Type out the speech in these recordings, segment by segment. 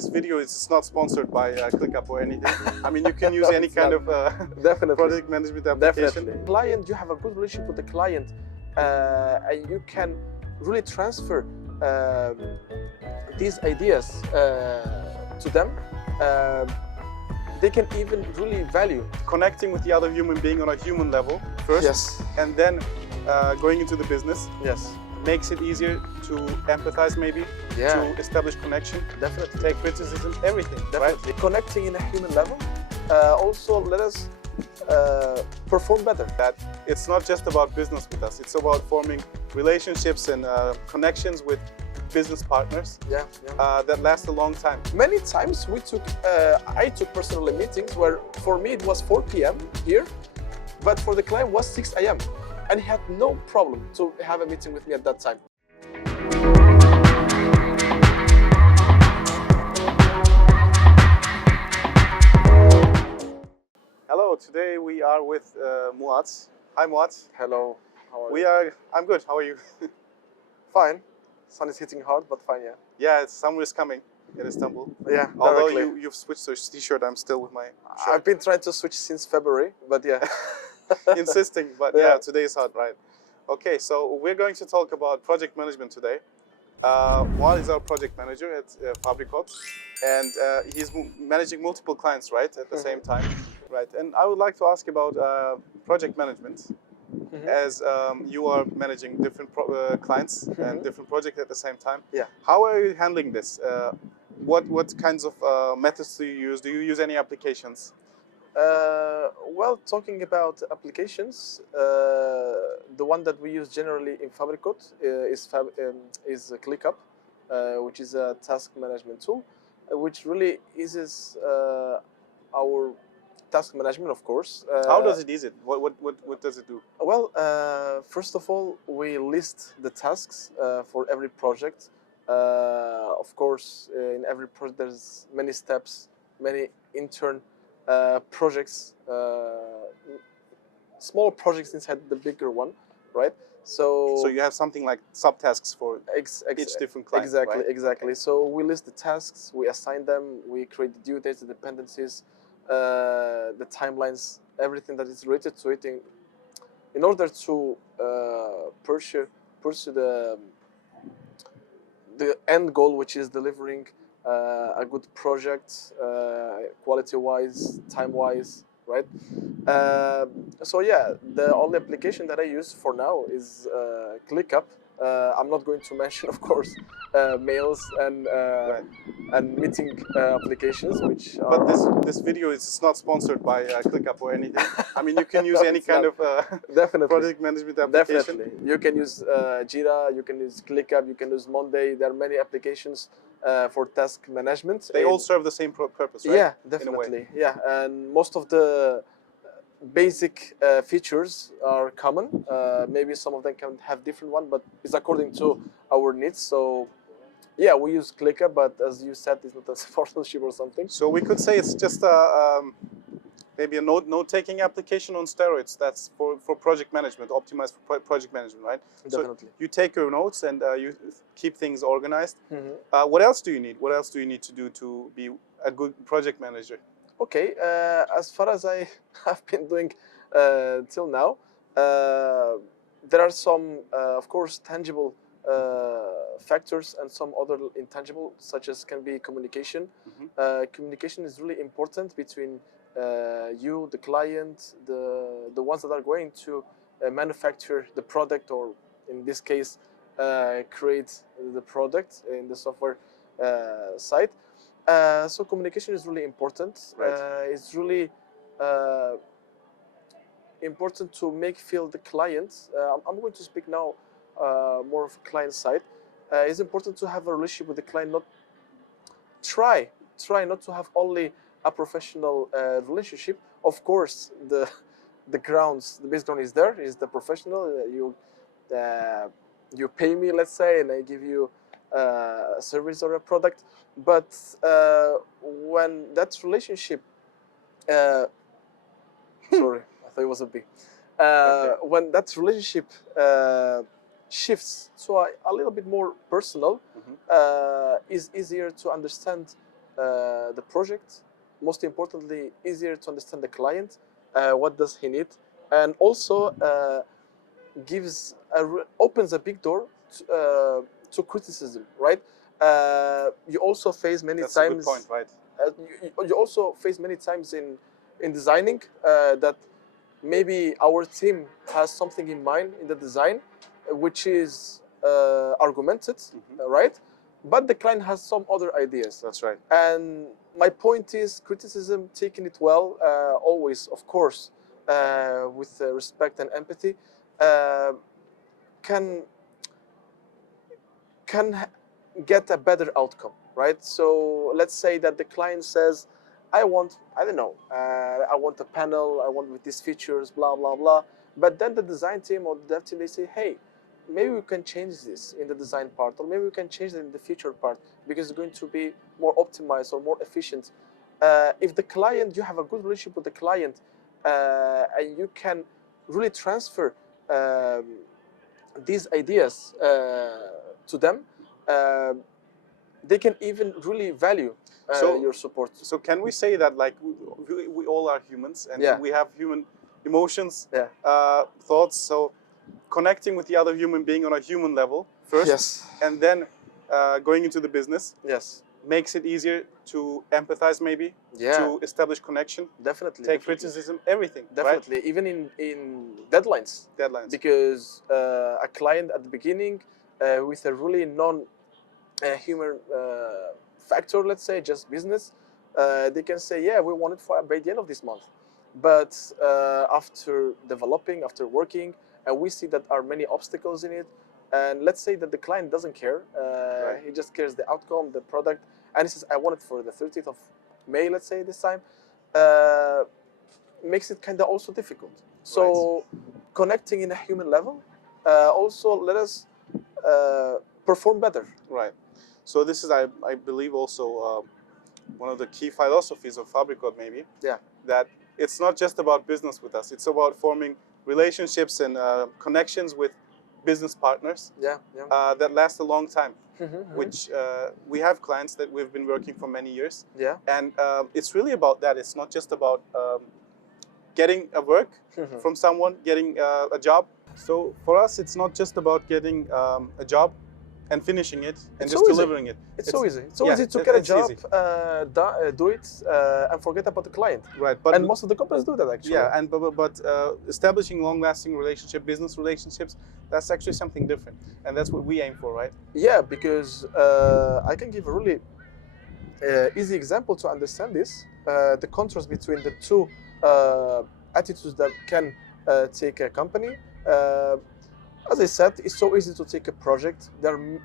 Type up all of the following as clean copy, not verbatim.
this video is not sponsored by ClickUp or anything. I mean, you can use any kind of definitely project management application. Definitely. Client, you have a good relationship with the client, and you can really transfer these ideas to them. They can even really value connecting with the other human being on a human level first, yes, and then going into the business. Yes, makes it easier to empathize, maybe, yeah, to establish connection, definitely, take criticism, everything, definitely. Right? Connecting in a human level also let us perform better. That it's not just about business with us, it's about forming relationships and connections with business partners that last a long time. Many times I took personally meetings where for me it was 4 p.m. here, but for the client was 6 a.m. and he had no problem to have a meeting with me at that time. Hello, today we are with Mouad. Hi Mouad. Hello, how are you? I'm good, how are you? Fine. Sun is hitting hard, but fine, yeah. Yeah, summer is coming in Istanbul. Yeah, although directly. you've switched to a t-shirt, I'm still with my shirt. I've been trying to switch since February, but yeah. Insisting, but yeah, today is hot, right? Okay, so we're going to talk about project management today. Mouad is our project manager at Fabrikod, and he's managing multiple clients, right, at the same time, right? And I would like to ask about project management. As you are managing different clients and different projects at the same time. Yeah. How are you handling this? What kinds of methods do you use? Do you use any applications? Well, talking about applications, the one that we use generally in Fabrikod is ClickUp, which is a task management tool, which really eases our task management, of course. How does it ease it? What does it do? Well, first of all, we list the tasks for every project. Of course, in every project there's many steps, many intern projects, small projects inside the bigger one, right? So you have something like subtasks for each different client. Exactly, right? exactly. Okay. So we list the tasks, we assign them, we create the due dates, the dependencies, the timelines, everything that is related to it in order to pursue the end goal, which is delivering a good project, quality-wise, time-wise, right? So yeah, the only application that I use for now is ClickUp. I'm not going to mention, of course, mails and meeting applications, which are... But this video is not sponsored by ClickUp or anything. I mean, you can use any kind of project management application. Definitely. You can use Jira, you can use ClickUp, you can use Monday. There are many applications for task management. They all serve the same purpose, right? Yeah, definitely. Yeah, and most of the basic features are common. Maybe some of them can have different one, but it's according to our needs. So yeah, we use ClickUp, but as you said, it's not a partnership or something. So we could say it's just maybe a note-taking application on steroids. That's for project management, optimized for project management, right? Definitely. So you take your notes and you keep things organized. What else do you need? What else do you need to do to be a good project manager? Okay, as far as I have been doing till now, there are some, of course, tangible factors and some other intangible, such as can be communication. Communication is really important between you, the client, the ones that are going to manufacture the product, or in this case, create the product in the software side. So communication is really important. Right. It's really important to feel the client. I'm going to speak now more of client side. It's important to have a relationship with the client. Not try not to have only a professional relationship. Of course, the base ground is there. Is the professional. You pay me, let's say, and I give you a service or a product. But when that relationship, sorry, I thought it was a B. Okay. When that relationship shifts to a little bit more personal, is easier to understand the project. Most importantly, easier to understand the client, what does he need, and also opens a big door to criticism, right? You also face many That's a good times. point, right? You also face many times in designing that maybe our team has something in mind in the design, which is argumented, right? But the client has some other ideas. That's right. And my point is criticism, taking it well, always, of course, with respect and empathy, uh, can get a better outcome, right? So let's say that the client says, I want, I don't know, I want a panel, I want with these features, blah, blah, blah. But then the design team or the dev team, they say, hey, maybe we can change this in the design part, or maybe we can change it in the feature part because it's going to be more optimized or more efficient. If the client, you have a good relationship with the client, and you can really transfer these ideas to them, they can even really value your support. So can we say that like we all are humans and Yeah. we have human emotions, Yeah. thoughts. So connecting with the other human being on a human level first, Yes. and then going into the business. Yes. Makes it easier to empathize, maybe, Yeah. to establish connection, Definitely. take definitely. criticism, everything. Definitely, right? even in deadlines. Deadlines. Because a client at the beginning with a really non-human factor, let's say, just business, they can say, yeah, we want it by the end of this month. But after developing, after working, and we see that there are many obstacles in it, and let's say that the client doesn't care, Right. he just cares the outcome, the product, and he says, I want it for the 30th of May, let's say this time, makes it kind of also difficult. So connecting in a human level also let us perform better. Right. So this is, I believe, also one of the key philosophies of Fabrikod, maybe. Yeah. That it's not just about business with us. It's about forming relationships and connections with business partners. Yeah. Yeah. That last a long time. Mm-hmm. Which we have clients that we've been working for many years. Yeah. And it's really about that. It's not just about getting a work from someone, getting a job. So for us, it's not just about getting a job and finishing it and It's just so easy. delivering it. It's so easy. It's so yeah, easy to get a it's job, easy. do it, and forget about the client. Right. But And most of the companies do that, actually. yeah, and but establishing long-lasting relationship, business relationships, that's actually something different, and that's what we aim for, right? Yeah, because I can give a really easy example to understand this. The contrast between the two attitudes that can take a company. As I said, it's so easy to take a project. There are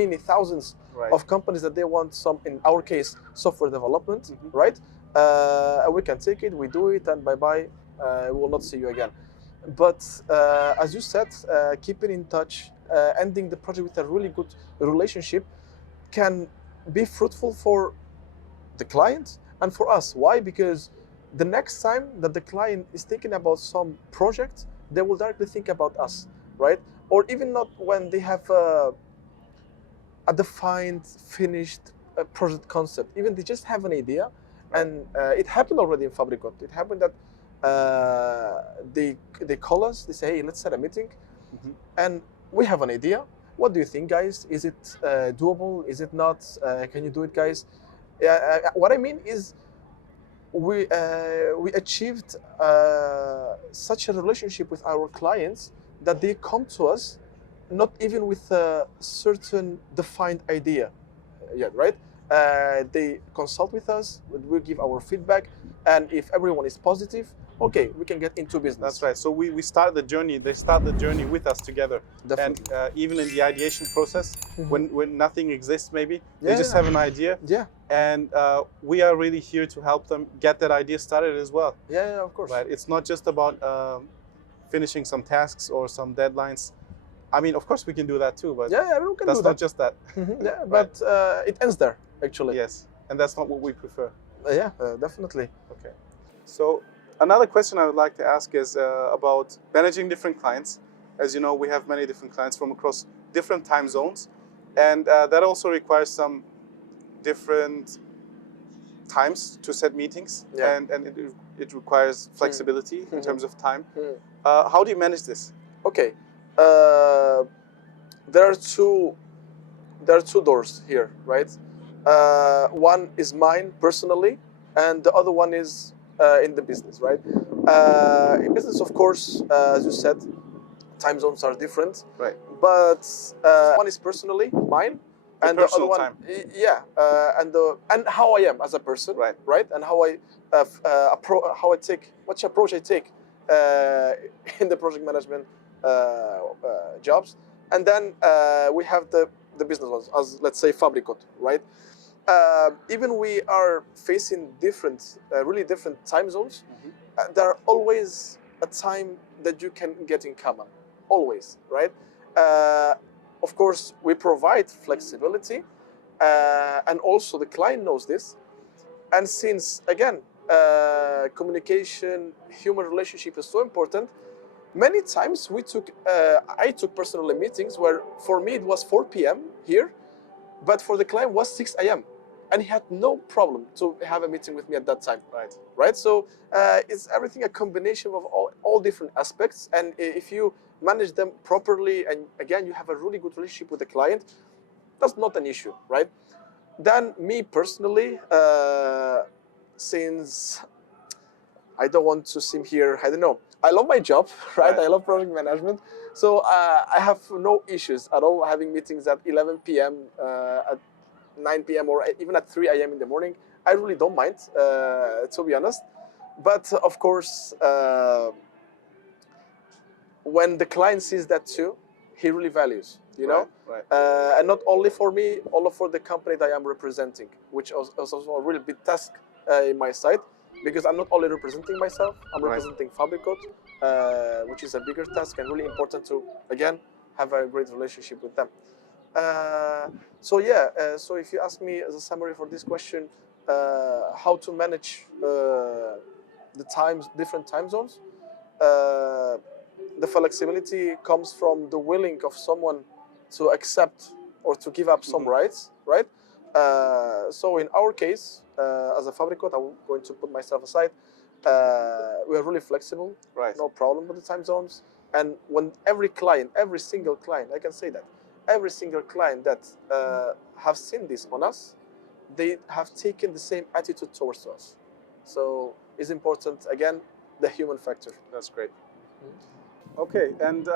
many thousands of companies that they want some, in our case, software development, right? We can take it, we do it, and bye-bye, we will not see you again. But as you said, keeping in touch, ending the project with a really good relationship can be fruitful for the client and for us. Why? Because the next time that the client is thinking about some project, they will directly think about us, right? Or even not when they have a defined, finished project concept. Even they just have an idea, and it happened already in Fabrikod. It happened that they call us. They say, "Hey, let's set a meeting," and we have an idea. What do you think, guys? Is it doable? Is it not? Can you do it, guys? What I mean is, we achieved such a relationship with our clients that they come to us not even with a certain defined idea yet, right? They consult with us, we give our feedback, and if everyone is positive, okay, we can get into business. That's right. So we start the journey, they start the journey with us together. Definitely. And even in the ideation process, when nothing exists maybe, they Yeah, just yeah. have an idea. Yeah. And we are really here to help them get that idea started as well. Yeah, of course. Right. It's not just about finishing some tasks or some deadlines. I mean, of course we can do that too, but yeah, everyone can that's do that. not just that. Yeah, but it ends there, actually. Yes, and that's not what we prefer. Yeah, definitely. Okay. So another question I would like to ask is about managing different clients. As you know, we have many different clients from across different time zones, and that also requires some different times to set meetings, Yeah. and it requires flexibility in terms of time. How do you manage this? Okay, there are two doors here, right? One is mine personally, and the other one is in the business, right? In business, of course, as you said, time zones are different, Right. but one is personally mine, The and the other personal one, time. yeah, and how I am as a person, Right. right, and how I which approach I take in the project management jobs, and then we have the business ones, as let's say Fabrikod, right? Even we are facing different, really different time zones. There are always a time that you can get in common, always, right? Of course, we provide flexibility, and also the client knows this. And since again, communication, human relationship is so important, many times I took personally meetings where for me it was 4 p.m. here, but for the client was 6 a.m. and he had no problem to have a meeting with me at that time. Right. Right. So it's everything a combination of all different aspects, and if you manage them properly, and again you have a really good relationship with the client, that's not an issue, right? Then me personally, since I don't want to seem here, I don't know. I love my job, right? I love project management. So I have no issues at all having meetings at 11 p.m., at 9 p.m., or even at 3 a.m. in the morning. I really don't mind, to be honest. But of course, when the client sees that too, he really values, you know? Right. And not only for me, also for the company that I am representing, which is also a really big task in my side, because I'm not only representing myself, I'm representing Fabrikod, which is a bigger task and really important to, again, have a great relationship with them. So yeah, so if you ask me as a summary for this question, how to manage the different time zones, the flexibility comes from the willing of someone to accept or to give up some rights, right? So in our case, as a Fabrikod, I'm going to put myself aside. We are really flexible, Right. no problem with the time zones. And when every single client, I can say that, every single client that have seen this on us, they have taken the same attitude towards us. So it's important, again, the human factor. That's great. Okay, and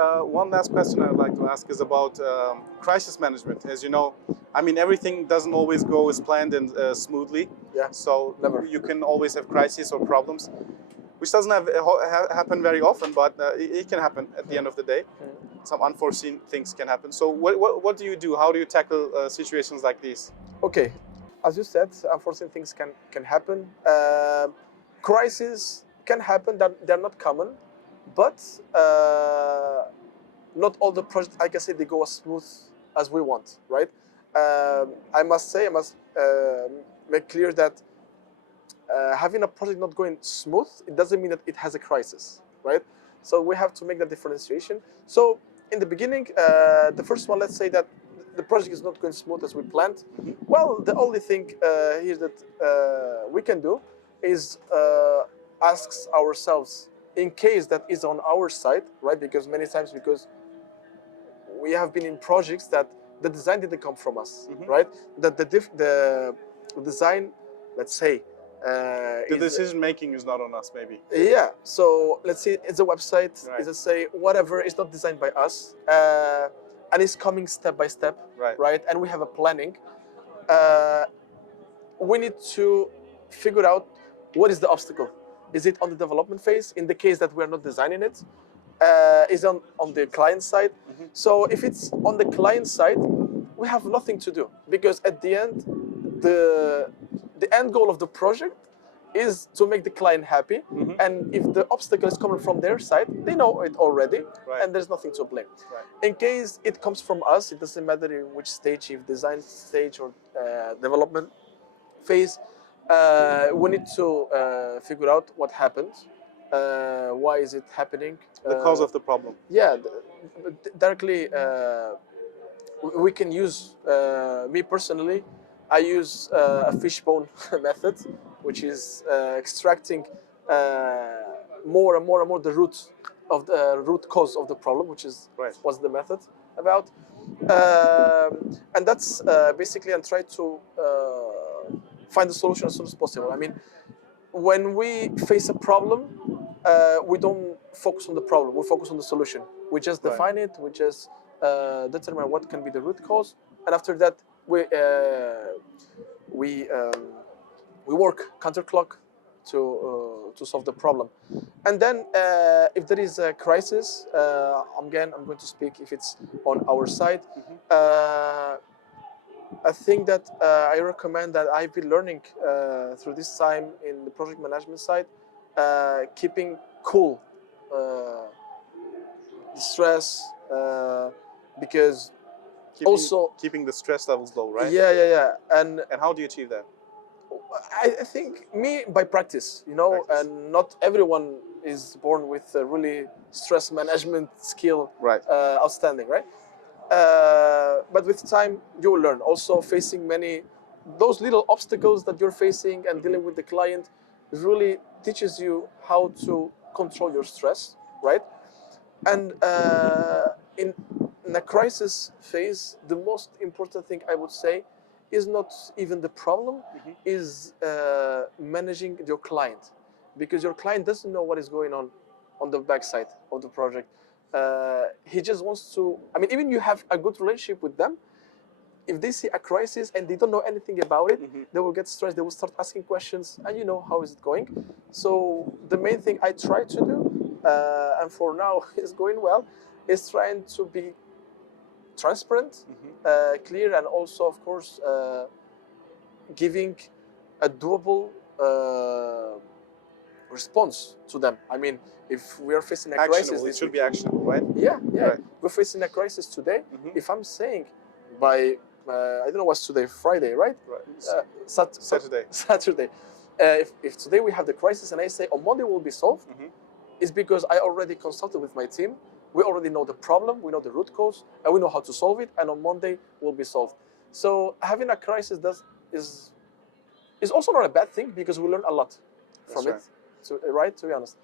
one last question I'd like to ask is about crisis management. As you know, I mean, everything doesn't always go as planned and smoothly. Yeah, so never. You can always have crises or problems, which doesn't happen very often, but it can happen at the end of the day. Some unforeseen things can happen. So what do you do? How do you tackle situations like these? Okay, as you said, unforeseen things can happen. Crises can happen, that they're not common, but not all the projects, like I say, they go as smooth as we want, right? I must make clear that having a project not going smooth, it doesn't mean that it has a crisis, right? So we have to make that differentiation. So in the beginning, the first one, let's say that the project is not going smooth as we planned. Well, the only thing here that we can do is ask ourselves, in case that is on our side, right? Because many times, because we have been in projects that the design didn't come from us, right? That the design, let's say, the decision making is not on us, maybe. Yeah. So let's say it's a website. Right. Let's say whatever is not designed by us, and it's coming step by step, right? And we have a planning. We need to figure out what is the obstacle. Is it on the development phase? In the case that we are not designing it, is on the client side. So if it's on the client side, we have nothing to do, because at the end, the end goal of the project is to make the client happy. And if the obstacle is coming from their side, they know it already, and there's nothing to blame. In case it comes from us, it doesn't matter in which stage, if design stage or development phase, we need to figure out what happened. Why is it happening? The cause of the problem. Yeah, directly we can use, me personally, I use a fishbone method, which is extracting more and more and more the root cause of the problem, which is Right. what's the method about. And that's basically and try to find the solution as soon as possible. I mean, when we face a problem, we don't focus on the problem. We focus on the solution. We just Right. define it. We just determine what can be the root cause, and after that, we work counterclock to solve the problem. And then, if there is a crisis, again, I'm going to speak if it's on our side. I think that I recommend that I've been learning through this time in the project management side, keeping cool, stress, because also keeping the stress levels low, right? yeah, and how do you achieve that? I think me by practice, Practice. and not everyone is born with a really stress management skill, Right. Outstanding, right? But with time, you will learn. Also, facing those little obstacles that you're facing and dealing with the client really teaches you how to control your stress, right? And in a crisis phase, the most important thing I would say is not even the problem, is managing your client, because your client doesn't know what is going on the backside of the project. He just wants to. I mean, even you have a good relationship with them, if they see a crisis and they don't know anything about it, they will get stressed. They will start asking questions, and how is it going? So the main thing I try to do, and for now is going well, is trying to be transparent, clear, and also, of course, giving a doable response to them. I mean, if we are facing a crisis, It should be actionable, right? Yeah. Right. We're facing a crisis today. If I'm saying by I don't know what's today, Friday, right? Right. Saturday. Saturday. If today we have the crisis and I say on Monday will be solved, it's because I already consulted with my team. We already know the problem, we know the root cause, and we know how to solve it. And on Monday will be solved. So having a crisis is also not a bad thing, because we learn a lot from That's it. Right, to be honest.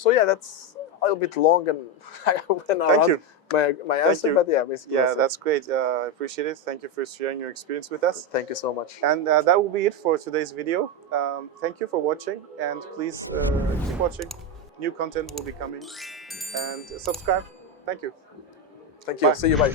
So yeah, that's a little bit long, and I went around my answer, but yeah, basically. Yeah, that's great. I appreciate it. Thank you for sharing your experience with us. Thank you so much. And that will be it for today's video. Thank you for watching, and please keep watching. New content will be coming, and subscribe. Thank you. Thank you. Bye. See you. Bye.